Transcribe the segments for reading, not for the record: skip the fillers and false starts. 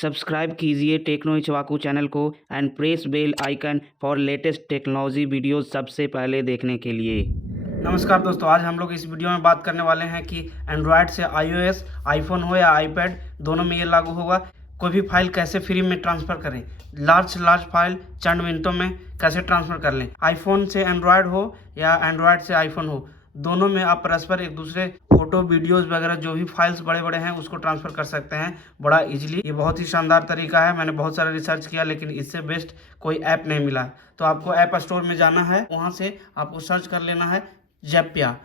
Subscribe कीजिए techno Ikshvaku channel को and press bell icon for latest technology videos सबसे पहले देखने के लिए। नमस्कार दोस्तों, आज हम लोग इस वीडियो में बात करने वाले हैं कि एंड्रॉयड से iOS, आईफोन हो या आईपैड, दोनों में ये लागू होगा। कोई भी फाइल कैसे फ्री में ट्रांसफ़र करें, लार्ज फाइल चंद मिनटों में कैसे ट्रांसफ़र कर लें। आईफोन से एंड्रॉयड हो या एंड्रॉयड से आईफोन हो, दोनों में आप परस्पर एक दूसरे फोटो वीडियोस वगैरह जो भी फाइल्स बड़े बड़े हैं उसको ट्रांसफ़र कर सकते हैं बड़ा इजीली। ये बहुत ही शानदार तरीका है। मैंने बहुत सारा रिसर्च किया लेकिन इससे बेस्ट कोई ऐप नहीं मिला। तो आपको ऐप स्टोर में जाना है, वहाँ से आपको सर्च कर लेना है ज़ेप्पिया।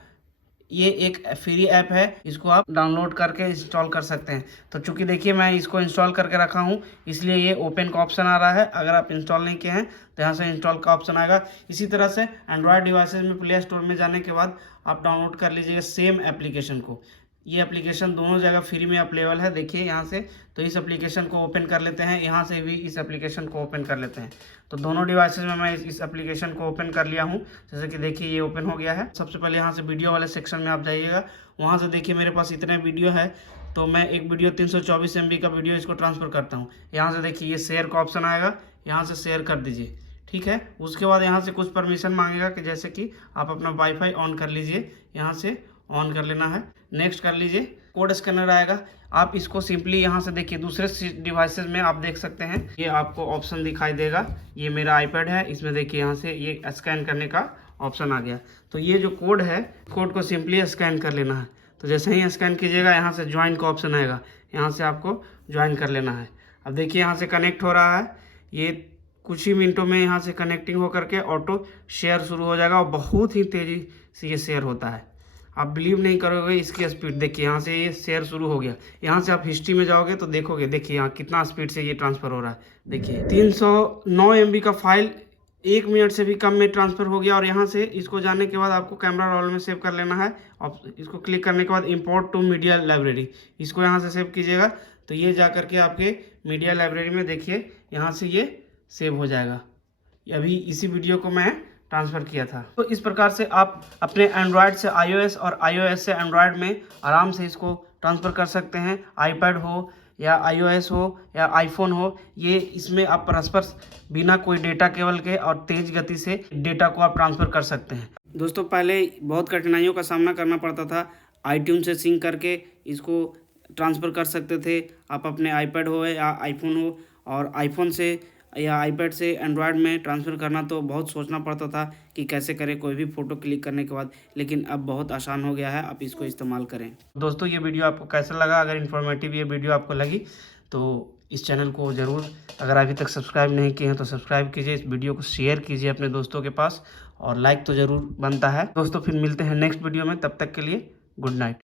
ये एक फ्री ऐप है, इसको आप डाउनलोड करके इंस्टॉल कर सकते हैं। तो चूंकि देखिए मैं इसको इंस्टॉल करके रखा हूँ, इसलिए ये ओपन का ऑप्शन आ रहा है। अगर आप इंस्टॉल नहीं किए हैं तो यहाँ से इंस्टॉल का ऑप्शन आएगा। इसी तरह से एंड्रॉयड डिवाइसेस में प्ले स्टोर में जाने के बाद आप डाउनलोड कर लीजिएगा सेम एप्लीकेशन को। ये एप्लीकेशन दोनों जगह फ्री में अवेलेबल है। देखिए यहाँ से, तो इस एप्लीकेशन को ओपन कर लेते हैं, यहाँ से भी इस एप्लीकेशन को ओपन कर लेते हैं। तो दोनों डिवाइसेस में मैं इस एप्लीकेशन को ओपन कर लिया हूँ। जैसे कि देखिए ये ओपन हो गया है। सबसे पहले यहाँ से वीडियो वाले सेक्शन में आप जाइएगा, वहाँ से देखिए मेरे पास इतने वीडियो है। तो मैं एक वीडियो 324 MB का वीडियो इसको ट्रांसफ़र करता हूँ। यहाँ से देखिए ये शेयर का ऑप्शन आएगा, यहाँ से शेयर कर दीजिए, ठीक है। उसके बाद यहाँ से कुछ परमिशन मांगेगा कि जैसे कि आप अपना वाईफाई ऑन कर लीजिए, यहाँ से ऑन कर लेना है, नेक्स्ट कर लीजिए। कोड स्कैनर आएगा, आप इसको सिंपली यहाँ से देखिए दूसरे डिवाइसेस में आप देख सकते हैं, ये आपको ऑप्शन दिखाई देगा। ये मेरा आईपैड है, इसमें देखिए यहाँ से ये स्कैन करने का ऑप्शन आ गया। तो ये जो कोड है, कोड को सिंपली स्कैन कर लेना है। तो जैसे ही स्कैन कीजिएगा, यहाँ से ज्वाइन का ऑप्शन आएगा, यहाँ से आपको ज्वाइन कर लेना है। अब देखिए यहाँ से कनेक्ट हो रहा है, ये कुछ ही मिनटों में यहाँ से कनेक्टिंग हो करके ऑटो शेयर शुरू हो जाएगा और बहुत ही तेज़ी से ये शेयर होता है। आप बिलीव नहीं करोगे इसकी स्पीड। देखिए यहाँ से ये शेयर शुरू हो गया। यहाँ से आप हिस्ट्री में जाओगे तो देखोगे, देखिए यहाँ कितना स्पीड से ये ट्रांसफ़र हो रहा है। देखिए 309 MB का फाइल 1 मिनट से भी कम में ट्रांसफ़र हो गया। और यहाँ से इसको जाने के बाद आपको कैमरा रोल में सेव कर लेना है। और इसको क्लिक करने के बाद इंपोर्ट टू मीडिया लाइब्रेरी, इसको यहाँ से सेव कीजिएगा। तो ये जा करके आपके मीडिया लाइब्रेरी में देखिए यहाँ से ये सेव हो जाएगा। अभी इसी वीडियो को मैं ट्रांसफ़र किया था। तो इस प्रकार से आप अपने एंड्रॉयड से iOS और iOS से एंड्रॉयड में आराम से इसको ट्रांसफ़र कर सकते हैं। आईपैड हो या iOS हो या आईफोन हो, ये इसमें आप परस्पर बिना कोई डेटा केबल के और तेज़ गति से डेटा को आप ट्रांसफ़र कर सकते हैं। दोस्तों पहले बहुत कठिनाइयों का सामना करना पड़ता था। iTunes से सिंक करके इसको ट्रांसफ़र कर सकते थे आप अपने आईपैड हो या आईफोन हो, और आईफोन से या आईपैड से एंड्रॉयड में ट्रांसफ़र करना तो बहुत सोचना पड़ता था कि कैसे करें कोई भी फ़ोटो क्लिक करने के बाद। लेकिन अब बहुत आसान हो गया है, आप इसको इस्तेमाल करें। दोस्तों ये वीडियो आपको कैसा लगा? अगर इन्फॉर्मेटिव ये वीडियो आपको लगी तो इस चैनल को ज़रूर, अगर अभी तक सब्सक्राइब नहीं किए हैं तो सब्सक्राइब कीजिए। इस वीडियो को शेयर कीजिए अपने दोस्तों के पास, और लाइक तो ज़रूर बनता है। दोस्तों फिर मिलते हैं नेक्स्ट वीडियो में, तब तक के लिए गुड नाइट।